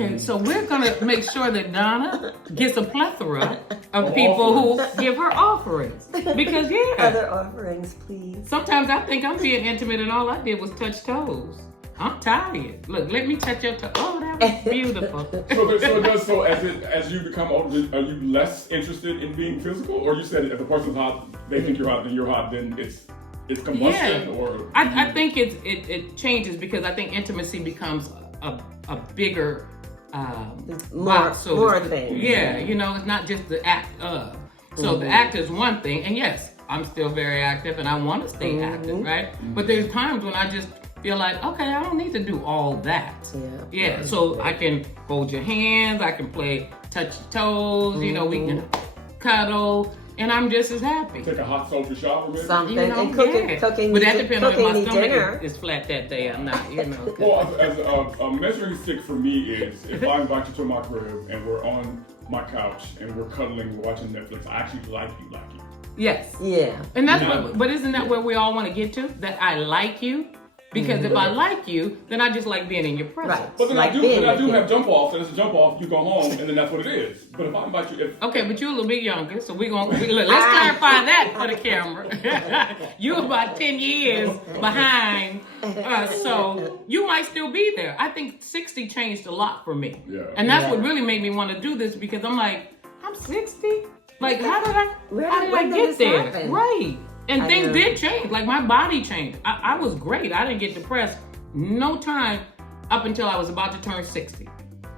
Okay, so we're gonna make sure that Donna gets a plethora of people who give her offerings. Because Other offerings, please. sometimes I think I'm being intimate and all I did was touch toes. I'm tired. Look, let me touch your toe. Oh, that was beautiful. So as you become older, are you less interested in being physical, or you said if a person's hot, they think you're hot, then you're hot, then it's combustion, or I think it changes because I think intimacy becomes a bigger More to things. Yeah, it's not just the act of. So the act is one thing, and yes, I'm still very active and I want to stay active, right? But there's times when I just feel like, okay, I don't need to do all that. Yeah. So I can hold your hands, I can touch your toes, we can cuddle, and I'm just as happy. Take a hot soapy shower, maybe? Something. And cooking but that depends on if my dinner. stomach is flat that day. I'm not, Well, as a measuring stick for me is if I invite you to my crib and we're on my couch and we're cuddling, we're watching Netflix, I actually like you. Yes. Yeah. And that's but isn't that where we all want to get to? That I like you? Because if I like you, then I just like being in your presence. But then I do have jump offs, and it's a jump off, you go home, and then that's what it is. But if I invite you, Okay, but you're a little bit younger, so let's clarify that for the camera. You're about 10 years behind us, so you might still be there. I think 60 changed a lot for me. Yeah. And that's what really made me want to do this, because I'm like, I'm 60? Like, how did I get there? Happen? Right. And things did change. Like, my body changed. I was great. I didn't get depressed no time up until I was about to turn 60.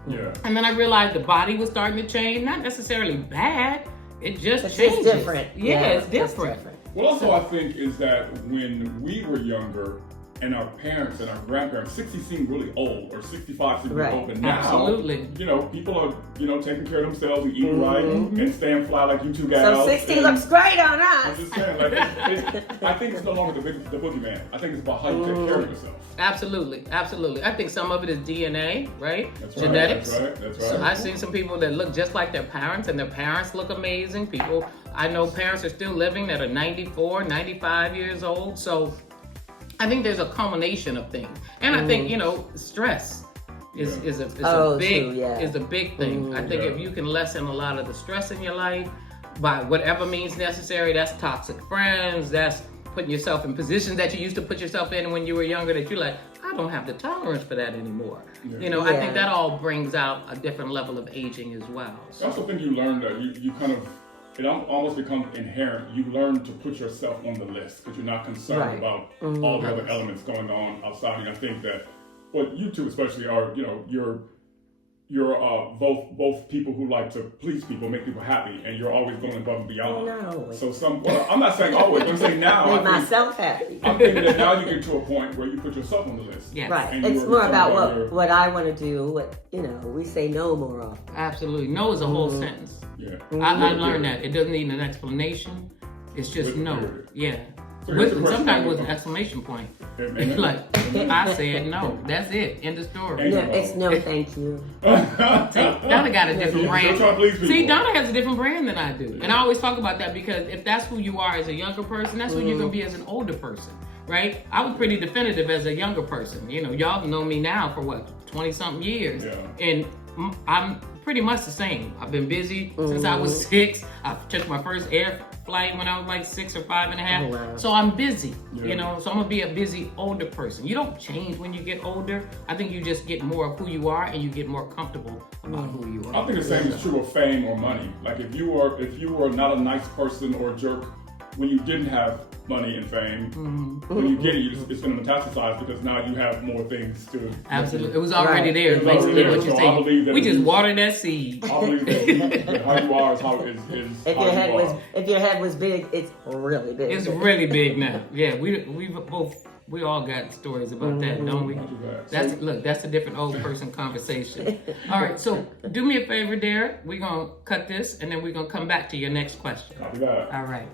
Yeah. And then I realized the body was starting to change. Not necessarily bad. It just changes. It's different. Yeah, it's different. Well, also I think is that when we were younger, and our parents and our grandparents, 60 seemed really old, or 65 seemed really old. But now, absolutely, people are, taking care of themselves and eating right and staying fly like you two gals. So 60 looks great on us. I'm just saying, I think it's no longer the boogeyman. I think it's about how you take care of yourself. Absolutely. I think some of it is DNA, right? That's Genetics. Right. That's right. So I've seen some people that look just like their parents, and their parents look amazing. I know parents are still living that are 94, 95 years old. So I think there's a culmination of things, and I think stress is a big thing. I think if you can lessen a lot of the stress in your life by whatever means necessary, that's toxic friends, that's putting yourself in positions that you used to put yourself in when you were younger that you're like, I don't have the tolerance for that anymore. I think that all brings out a different level of aging as well. I also think you learn that you kind of. It almost becomes inherent. You learn to put yourself on the list because you're not concerned about all the other elements going on outside. And I think that, you two especially are, you're both people who like to please people, make people happy, and you're always going above and beyond. So I'm not saying always, I'm saying now. Make myself happy. I'm thinking that now you get to a point where you put yourself on the list. Yes. Right. It's more about what I want to do. We say no more often. Absolutely. No is a whole sentence. Yeah. I learned that. It doesn't need an explanation. It's just no. Yeah. Sometimes with an exclamation point. Like, I said no. That's it. End of story. No, it's no thank you. See, Donna got a different brand. See, Donna Donna has a different brand than I do. And I always talk about that because if that's who you are as a younger person, that's who you're going to be as an older person, right? I was pretty definitive as a younger person. Y'all know me now for 20-something years. Yeah. And I'm pretty much the same. I've been busy since I was 6. I took my first air flight when I was like 6 or 5.5. Wow. So I'm busy, so I'm gonna be a busy older person. You don't change when you get older. I think you just get more of who you are and you get more comfortable about who you are. I think the same is true of fame or money. Like if you were not a nice person or a jerk when you didn't have money and fame, when you get it, it's going to metastasize because now you have more things to. Absolutely, it was already there. Basically, what you're saying. We just watered that seed. I believe that how you are is how is if how your you head are. If your head was big, it's really big. It's really big now. Yeah, we all got stories about that, don't we? That's a different old person conversation. All right, so do me a favor, Derek. We're gonna cut this, and then we're gonna come back to your next question. Copy that. All right.